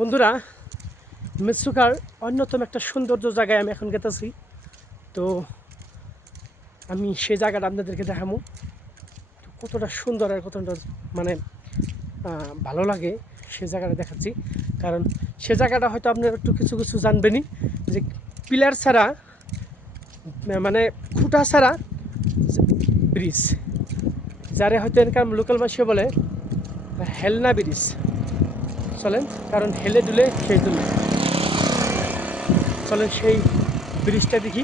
বন্ধুরা, মেসুকার অন্যতম একটা সৌন্দর্য জায়গায় আমি এখন গেতেছি। তো আমি সেই জায়গাটা আপনাদেরকে দেখাবো কতটা সুন্দর আর কতটা মানে ভালো লাগে সেই জায়গাটা দেখাচ্ছি। কারণ সে জায়গাটা হয়তো আপনারা একটু কিছু কিছু জানবেনই যে পিলার ছাড়া মানে খুঁটা ছাড়া ব্রিজ, যারে হয়তো এখানকার লোকাল ভাষা বলে হেলনা ব্রিজ। চলেন, কারণ হেলে দুলে সেই জন্য চলেন সেই ব্রিজটা দেখি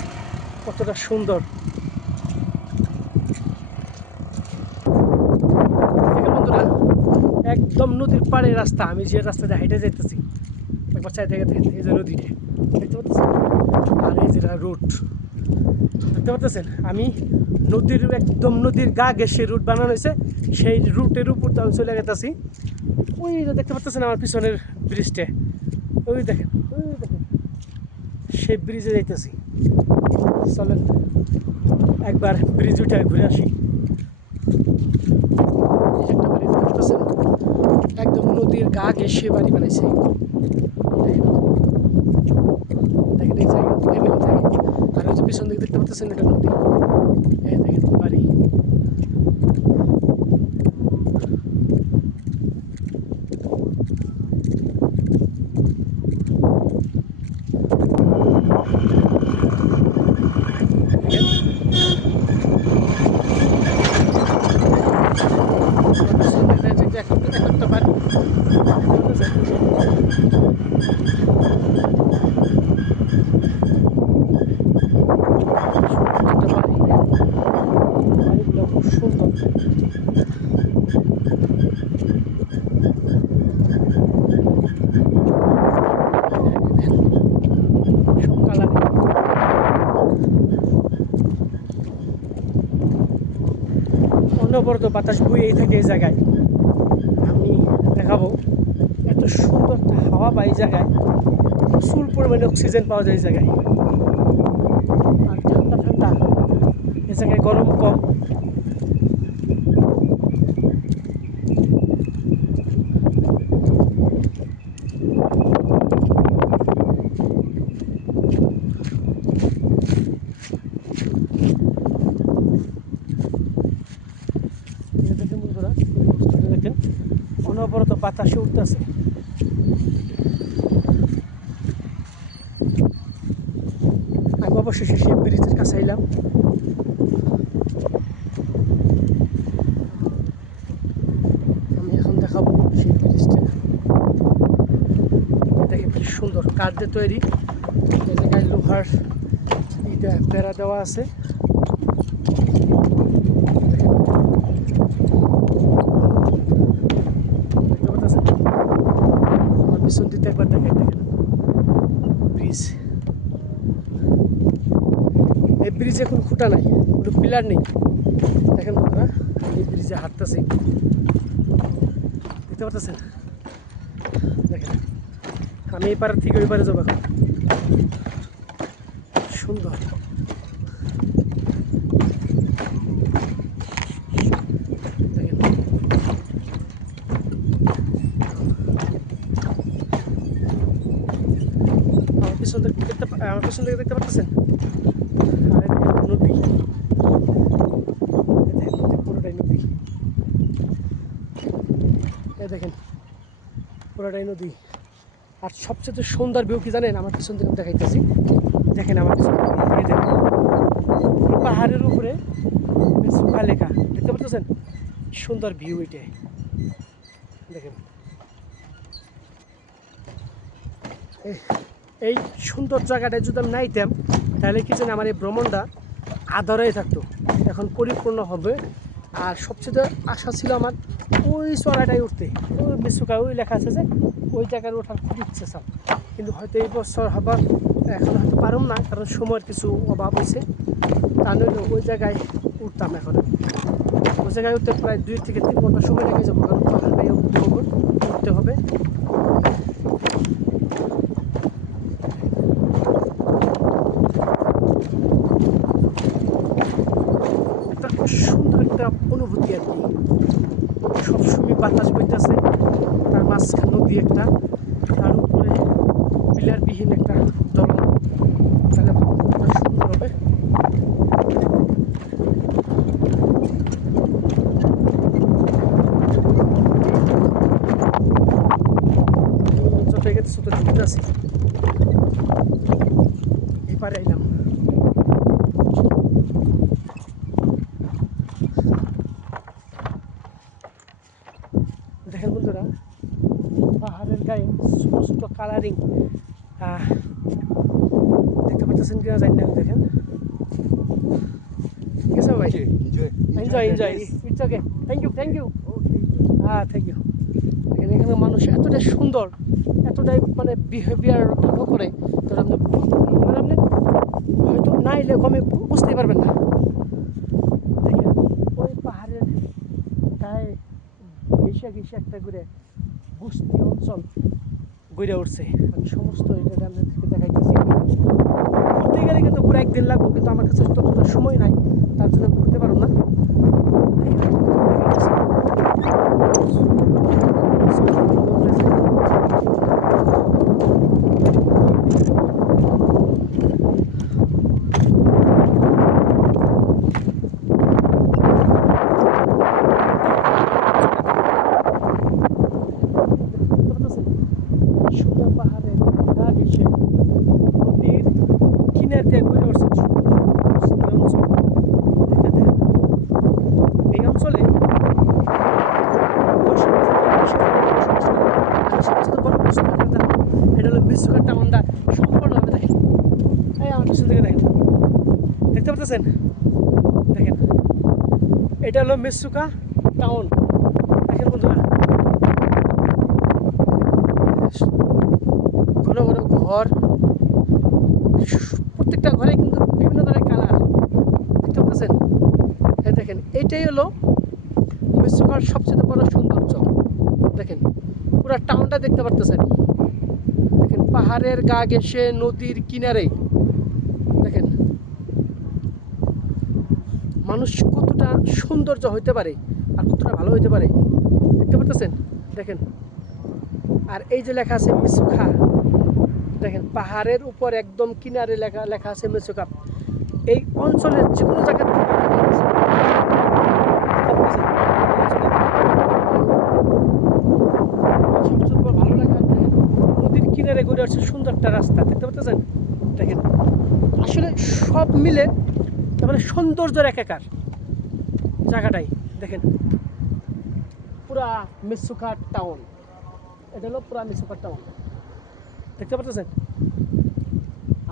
কতটা সুন্দর। বন্ধুরা, একদম নদীর পাড়ে রাস্তা, আমি যে রাস্তাটা হেঁটে যাইতেছি একবার চাই থেকে দেখেন, এই যে নদীটা দেখতে পাচ্ছেন, আর এই যেটা রুট দেখতে পাচ্ছেন। আমি নদীর একদম নদীর গা ঘেঁষে রুট বানানো হয়েছে, সেই রুটের উপর তো আমি চলে গেতেছি। ওই যে দেখতে পাচ্ছেন আমার পিছনের ব্রিজটা, ওই দেখেন সেই ব্রিজে যাইতেছি। চলেন একবার ব্রিজ উঠে ঘুরে আসি। একটা বাড়ি দেখতে পাচ্ছেন, একদম নদীর গা ঘেঁষে বাড়ি বানাইছে। দেখেন এই জায়গা ফ্যামিলি থাকে, আর ওই যে পিছন দিকে দেখতে পাচ্ছেন এটা নদী। এই দেখেন বাড়ি। একটা বাড়ি বাড়িগুলো খুব সুন্দর। সব কালার। অনবরত বাতাস বইয়েই থাকে এই জায়গায়। আমি দেখাবো এত সুন্দর একটা হাওয়া পাই এই জায়গায়, প্রচুর পরিমাণে অক্সিজেন পাওয়া যায় এই জায়গায়, আর ঠান্ডা ঠান্ডা এই জায়গায়, গরম কম। দেখেন বন্ধুরা, দেখেন অনবরত বাতাসে উঠতেছে। আমি অবশেষে সেই ব্রিজের কাছে এলাম। আমি এখন দেখাবো সেই ব্রিজটা। দেখেন কি সুন্দর, কাঠ দিয়ে তৈরি, এই জায়গায় লোহার ইটা বেড়া দেওয়া আছে। দেখতে পাচ্ছেন, আমার পিছন দিতে একবার দেখেন, দেখেন ব্রিজ। এই ব্রিজে কোনো খুঁটা নাই, কোনো পিলার নেই। দেখেন বন্ধুরা, এই ব্রিজে হাঁটতেছি, দেখতে পাচ্ছেন। দেখেন আমি এই পাড়ার থেকে ওই পারে যাবো এখন। সুন্দর দেখেন, আমার পিছন থেকে দেখতে পাচ্ছেন। আর নদী, পুরোটাই নদী, এই দেখেন পুরোটাই নদী। আর সবচেয়ে সুন্দর ভিউ কি জানেন, আমার পিছন থেকে দেখাইতেছি। দেখেন আমার পিছন, এই দেখেন পাহাড়ের উপরে মেসুকা লেখা, দেখতে পাচ্ছেন। সুন্দর ভিউ এটাই, দেখেন এই সুন্দর জায়গাটায় যদি আমি নাইতাম তাহলে কি জানি আমার এই ভ্রমণটা আদরেই থাকতো, এখন পরিপূর্ণ হবে। আর সবচেয়ে আশা ছিল আমার ওই চড়াটাই উঠতে, ওই মেসুকা ওই লেখা আছে যে ওই জায়গায় ওঠার খুব ইচ্ছে চাও, কিন্তু হয়তো এই বছর হবার এখন হয়তো পারুম না, কারণ সময়ের কিছু অভাব হয়েছে। তা নইলে ওই জায়গায় উঠতাম। এখন ওই জায়গায় উঠতে প্রায় 2 থেকে 3 ঘন্টা সময় লেগে যাবো, কারণ পাহাড় বেয়ে উঠতে হবে। একটা সুন্দর একটা অনুভূতি আর কি, সবসময় বাতাস বইতেছে, তার মাঝখানে নদী একটা, তার পানিবিহীন একটা দলন, তাহলে ভাবুন কতটা সুন্দর হবে। চটে গেছে, ছোট ছোট আছে, এপারে এলাম। দেখেন বন্ধুরা, পাহাড়ের গায়ে ছোট ছোট কালারিং দেখতে পাচ্ছেন কিনা জানি না। দেখেন ঠিক আছে ভাই, enjoy enjoy, it's okay, thank you হ্যাঁ থ্যাংক ইউ। দেখেন এখানে মানুষ এতটাই সুন্দর, এতটাই মানে বিহেভিয়ার ভালো করে, তো আপনি মানে আপনি হয়তো না এলে কমে বুঝতেই পারবেন না। দেখেন ওই পাহাড়ের গায়ে ঘেসে ঘেসে একটা করে বস্তি অঞ্চল গড়ে উঠছে। আমি সমস্ত এটা আপনাদেরকে দেখাইতেছি। ঘুরতে গেলে কিন্তু পুরো একদিন লাগবে, কিন্তু আমার কাছে ততটা সময় নাই, তার জন্য আমি ঘুরতে পারবো না। সুন্দর পাহাড়ের গা ঘেঁষে নদীর কিনার দিয়ে ঘুরে উঠছে অঞ্চল। এই অঞ্চলে সবচেয়ে বড় প্রশ্ন এটা হলো মিসুকার টাউনটা সম্পূর্ণভাবে দেখেন। এই আমার পিছন থেকে দেখেন, দেখতে পাচ্ছেন? দেখেন এটা হলো মিসুকা টাউন। দেখেন বন্ধুরা, ঘন ঘন ঘর, প্রত্যেকটা ঘরে কিন্তু বিভিন্ন ধরনের কালার, দেখতে পাচ্ছেন? এই দেখেন এইটাই হলো মিসুকার সবচেয়ে বড় সৌন্দর্য। দেখেন পুরো টাউনটা দেখতে পারতেছেন। দেখেন পাহাড়ের গা ঘেঁষে নদীর কিনারে, দেখেন মানুষ কতটা সৌন্দর্য হইতে পারে আর কতটা ভালো হইতে পারে, দেখতে পারতেছেন? দেখেন আর এই যে লেখা আছে মিসুকা, দেখেন পাহাড়ের উপর একদম কিনারে লেখা আছে মিসুকা। এই অঞ্চলের যে কোনো জায়গা থেকে সবচেয়ে ভালো লেখা, দেখেন নদীর কিনারে গড়ে আসছে সুন্দর একটা রাস্তা, দেখতে পাচ্ছেন? দেখেন আসলে সব মিলে তার মানে সৌন্দর্যের একাকার জায়গাটাই। দেখেন পুরা মিসুকা টাউন, এটা হলো পুরা মিসুকা টাউন, দেখতে পাচ্ছেন?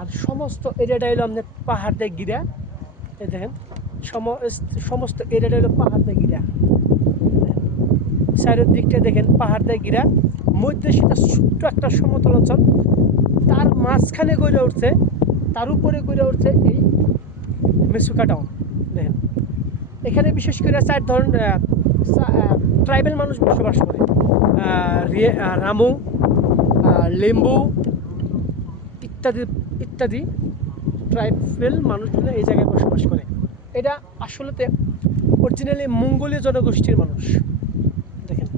আর সমস্ত এরিয়াটা হলো আমাদের পাহাড় দিয়ে ঘিরা। এই দেখেন সমস্ত এরিয়াটা হলো পাহাড় দিয়ে ঘিরা। চারের দিকটা দেখেন পাহাড় দিয়ে ঘিরা, মধ্যে সেটা ছোট্ট একটা সমতল অঞ্চল, তার মাঝখানে গড়ে উঠছে, তার উপরে গড়ে উঠছে এই মিসুকা টাউন। দেখেন এখানে বিশেষ করে 4 ধরনের ট্রাইবেল মানুষ বসবাস করে। রামু, লেম্বু ইত্যাদি ইত্যাদি ট্রাইবেল মানুষগুলো এই জায়গায় বসবাস করে। এটা আসলেতে অরিজিনালি মঙ্গোলীয় জনগোষ্ঠীর মানুষ। দেখেন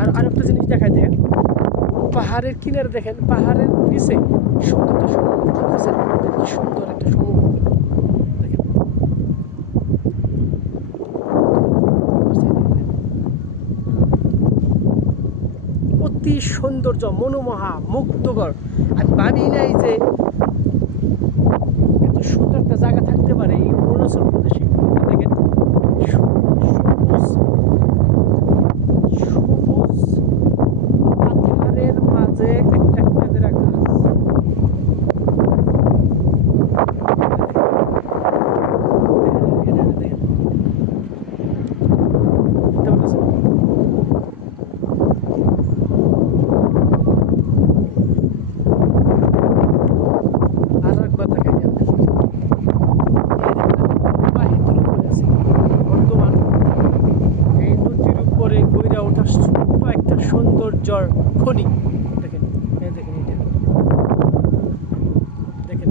আর আরেকটা জিনিস দেখায়, দেখেন পাহাড়ের কিনারে, দেখেন পাহাড়ের নিচে সুন্দর একটা সমুদ্র, সুন্দর একটা সমুদ্র। দেখেন অতি সৌন্দর্য, মনোমোহা, মুগ্ধকর। আমি ভাবি নাই যে এত সুন্দর একটা জায়গা থাকতে পারে এই অরুণাচল প্রদেশে। দেখেন সবুজ সবুজ পাথরের মাঝে একটা একটা করে গাছ। সৌন্দর্যর খনি। দেখেন দেখেন এটা দেখেন,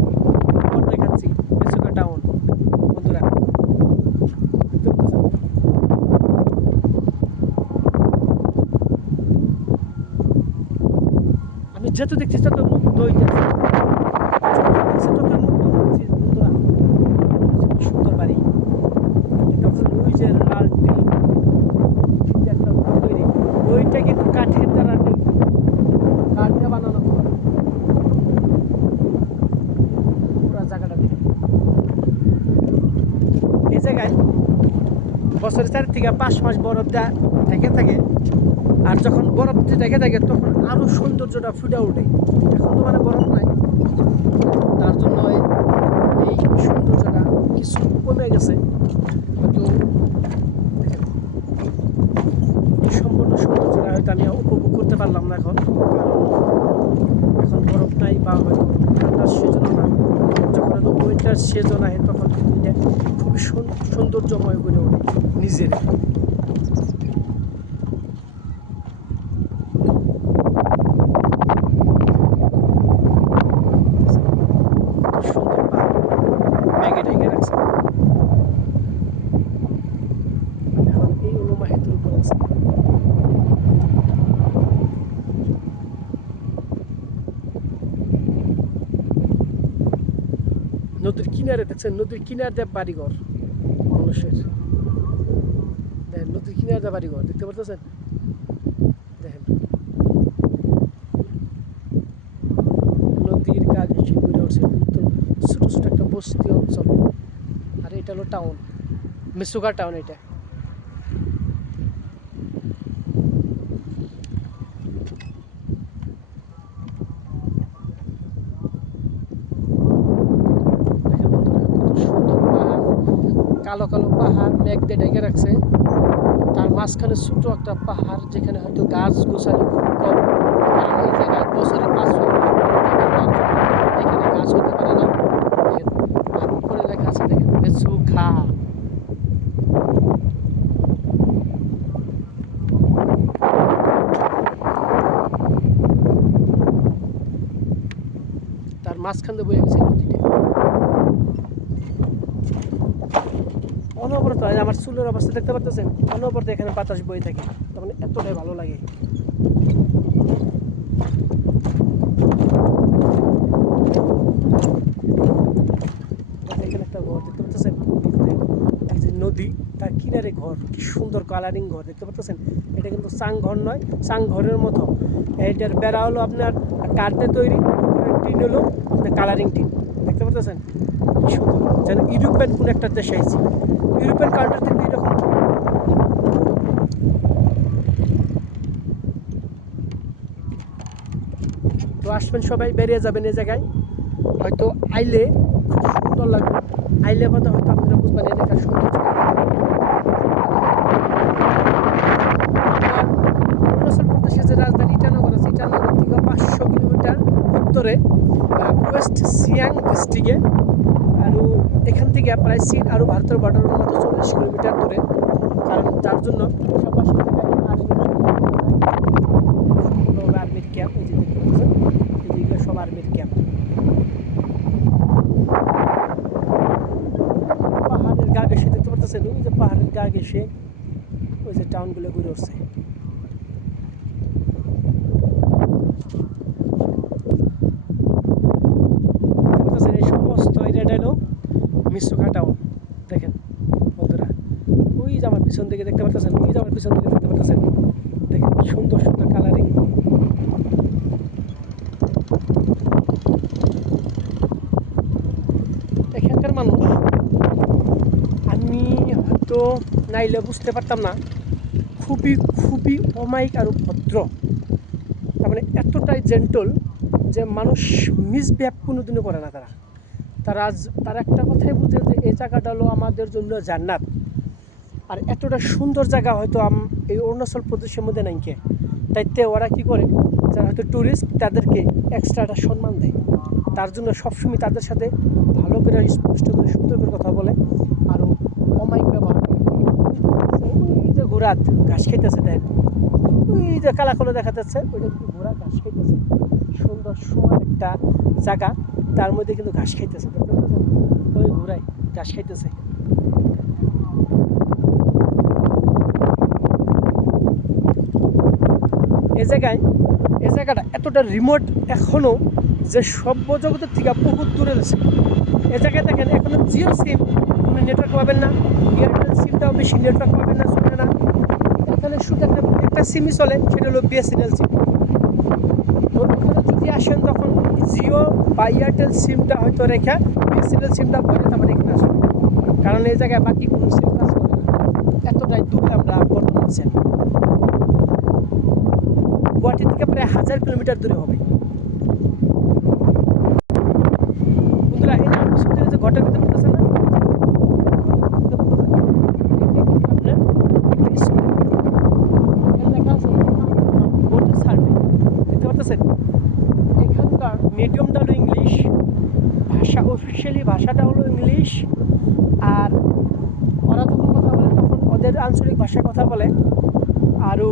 দেখাচ্ছি মিসুকা টাউন বন্ধুরা, দেখতে পাচ্ছেন? যত দেখছি তত মুগ্ধ হইতে তত মুগ্ধ হচ্ছি বন্ধুরা। সুন্দর বাড়ি দেখতে পাচ্ছেন, ওই যে লাল টিন একটা ঘর তৈরি, ওইটা কিন্তু কাঠের দ্বারা কাঠ দিয়ে বানানো ঘর। পুরো জায়গাটা দেখে এই জায়গায় বছরের 4 থেকে 5 মাস বরফ ঢেকে থাকে, আর যখন বরফ ঢেকে থাকে তখন আরো সৌন্দর্যটা ফুটে ওঠে। এখন তো মানে বরফ নাই, তার জন্য এই সৌন্দর্যটা কিছু কমে গেছে হয়তো। সম্পূর্ণ সৌন্দর্যটা হয়তো আমি উপভোগ করতে পারলাম না এখন, কারণ এখন বরফ নাই বা হয়তো ঠান্ডার সিজন না। যখন হয়তো উইন্টার সিজন আসে তখন কিন্তু এটা খুবই সৌন্দর্যময় করে ওঠে নিজের। সুন্দর পাহাড় মেঘে ঢেকে রাখছে। এখন এই অনুমাহিতের উপর আছে। নদীর কিনারে দেখছেন, নদীর কিনার দিয়ে বাড়িঘর মানুষের। দেখেন নদীর কিনার দিয়ে বাড়িঘর দেখতে পারতেছেন, দেখেন নদীর গা ঘেঁষে ঘুরে উঠছে নতুন ছোট ছোট একটা বস্তি অঞ্চল। আর এটা হলো টাউন, মিসুগা টাউন এটা। দেখেন বন্ধুরা কত সুন্দর পাহাড়, কালো কালো পাহাড় মেঘ দিয়ে ঢেকে রাখছে। তার মাঝখানে ছোট একটা পাহাড়, যেখানে হয়তো গাছ গোছালি খুব কম, কারণ এই জায়গায় বছরে 5-6 মাস এখানে গাছ হতে পারে না। দেখেন আর উপরে লেখা আছে, দেখেন মেসুখা। তার মাঝখান দিয়ে বয়ে গেছে নদীটা। অনবরত আমার চুলের অবস্থা দেখতে পারতেছেন, অনবরত এখানে বাতাস বয়ে থাকে, তার মানে এতটাই ভালো লাগে। এখানে একটা ঘর দেখতে পাচ্ছেন, এই যে নদী তার কিনারে ঘর, কি সুন্দর কালারিং ঘর দেখতে পাচ্ছেন। এটা কিন্তু চাং ঘর নয়, চাং ঘরের মতো। এইটার বেড়া হলো আপনার কাঠ দিয়ে তৈরি, টিন হলো আপনার কালারিং টিন দেখতে পাচ্ছেন। কি সুন্দর, যেন ইউরোপিয়ান কোন একটা দেশে আইছি, ইউরোপিয়ান কান্ট্রি থেকে এরকম। তো আসবেন সবাই, বেরিয়ে যাবেন এই জায়গায়, হয়তো আইলে খুব সুন্দর লাগবে। আইলে কথা হয়তো আপনারা বুঝবেন এলাকার সৌন্দর্য। অরুণাচল প্রদেশের যে রাজধানী ইটানগর আছে, ইটানগর থেকে 500 কিলোমিটার উত্তরে ওয়েস্ট সিয়াং ডিস্ট্রিক্টে, আর এখান থেকে প্রায় চীন আর ভারতের বর্ডারের মতো 40 কিলোমিটার দূরে। কারণ যার জন্য সবার সাথে আর্মির ক্যাম্প, এই যে দেখতে পাচ্ছেন, এগুলো সব আর্মির ক্যাম্প। পাহাড়ের গা ঘেঁষে দেখতে পাচ্ছেন, ওই যে পাহাড়ের গা ঘেঁষে ওই যে টাউনগুলো ঘুরে উঠছে। এই সমস্ত এরিয়াটা হলো মিসুখা টাউন। দেখেন বন্ধুরা, ওই যে আমার পিছন দিকে দেখতে পাচ্ছেন, ওই যে আমার পিছন দিকে দেখতে পাচ্ছেন, দেখেন সুন্দর সুন্দর কালারিং। এখানকার মানুষ আমি হয়তো নাইলে বুঝতে পারতাম না, খুবই খুবই অমায়িক আর ভদ্র। তার মানে এতটাই জেন্টল যে মানুষ মিসবিহেভ কোনোদিনও করে না। তারা একটা কথাই বুঝে যে এই জায়গাটা হলো আমাদের জন্য জান্নাত। আর এতটা সুন্দর জায়গা হয়তো এই অরুণাচল প্রদেশের মধ্যে নাই কে, তাইতে ওরা কী করে, যারা হয়তো ট্যুরিস্ট তাদেরকে এক্সট্রা একটা সম্মান দেয়। তার জন্য সবসময় তাদের সাথে ভালো করে স্পষ্ট করে সুন্দর করে কথা বলে, আরও অমায়িক ব্যবহার। ওই যে ঘোড়া ঘাস খাইতেছে, দেখ ওই যে কালা কালো দেখা যাচ্ছে, ওইটা কিন্তু ঘোড়া ঘাস খাইতেছে। সুন্দর সমান একটা জায়গা, তার মধ্যে কিন্তু ঘাস খাইতেছে, ওই ঘোড়ায় ঘাস খাইতেছে। এই জায়গায় এই জায়গাটা এতটা রিমোট এখনও যে সভ্য জগতের থেকে বহুত দূরে রয়েছে। এ জায়গায় দেখেন এখনও জিও সিম কোনো নেটওয়ার্ক পাবেন না, এয়ারটেল সিমটাও বেশি নেটওয়ার্ক পাবেন না, চলে না। এখানে শুধু একটা সিমই চলে, সেটা হলো বিএসএনএল সিম। তো এখানে যদি আসেন তখন জিও বা এয়ারটেল সিমটা হয়তো রেখে বিএসএনএল সিমটা ভরে তারপরে এখানে আসবে, কারণ এই জায়গায় বাকি কোনো সিম কাজ করে না। এতটাই দূরে আমরা বর্তমান আছি। গুয়াহাটি থেকে প্রায় 1000 কিলোমিটার দূরে হবে। বন্ধুরা এই পিছন থেকে যে ঘরটা দেখতে পাচ্ছেন না, এখানকার মিডিয়ামটা হলো ইংলিশ ভাষা, অফিসিয়ালি ভাষাটা হলো ইংলিশ। আর ওরা যখন কথা বলে তখন ওদের আঞ্চলিক ভাষায় কথা বলে। আরও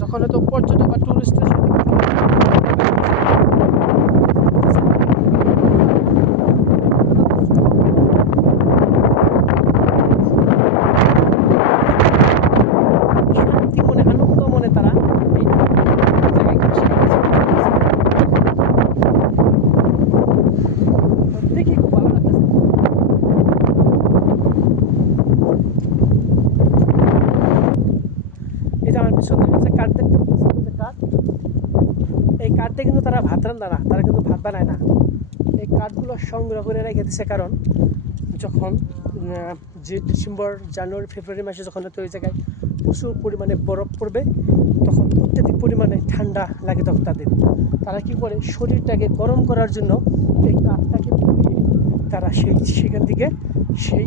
যখন হয়তো পর্যটক বা টুরিস্টের সাথে কথা বলে শান্তি মনে, আনন্দ মনে তারা এই জায়গায় দেখি খুব ভালো লাগতেছে। এই যে আমার পিছন থেকে যে কাঠ দেখতে পাচ্ছেন, যে কাঠ, এই কাঠ দিয়ে কিন্তু তারা ভাত রান্না না, তারা কিন্তু ভাত বানায় না। এই কাঠগুলো সংগ্রহ করে রেখে দিচ্ছে, কারণ যখন যে ডিসেম্বর জানুয়ারি ফেব্রুয়ারি মাসে যখন হয়তো ওই জায়গায় প্রচুর পরিমাণে বরফ পড়বে, তখন অত্যাধিক পরিমাণে ঠান্ডা লাগে, তখন তারা কী করে শরীরটাকে গরম করার জন্য এই কাঠটাকে পুড়িয়ে তারা সেখান থেকে সেই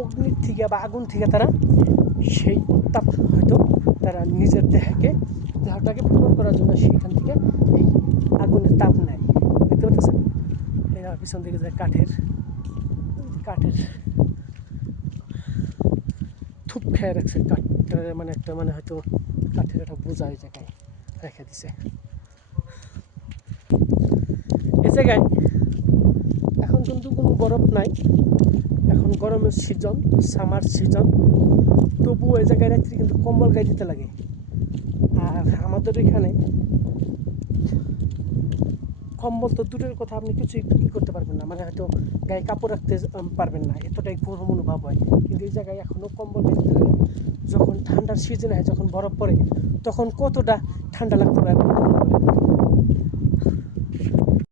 অগ্নির থেকে বা আগুন থেকে তারা সেই উত্তাপ হয়তো তারা নিজের দেহটাকে পূরণ করার জন্য সেখান থেকে এই আগুনের তাপ নেয়। দেখতে পাচ্ছেন এরা পিছন থেকে যে কাঠের থুপ খেয়ে রাখছে, কাঠটা মানে একটা মানে হয়তো কাঠের একটা বোঝা এই জায়গায় রেখে দিছে। এই জায়গায় এখন কিন্তু কোনো বরফ নাই, এখন গরমের সিজন, সামার সিজন, তবুও এই জায়গায় রাত্রি কিন্তু কম্বল গায়ে দিতে লাগে। আর আমাদের এখানে কম্বল তো দূরের কথা, আপনি কিছুই করতে পারবেন না, মানে হয়তো গায়ে কাপড় রাখতে পারবেন না, এতটাই গরম অনুভব হয়। কিন্তু এই জায়গায় এখনও কম্বল গায়ে দিতে লাগে। যখন ঠান্ডার সিজন হয়, যখন বরফ পড়ে, তখন কতটা ঠান্ডা লাগতে পারে।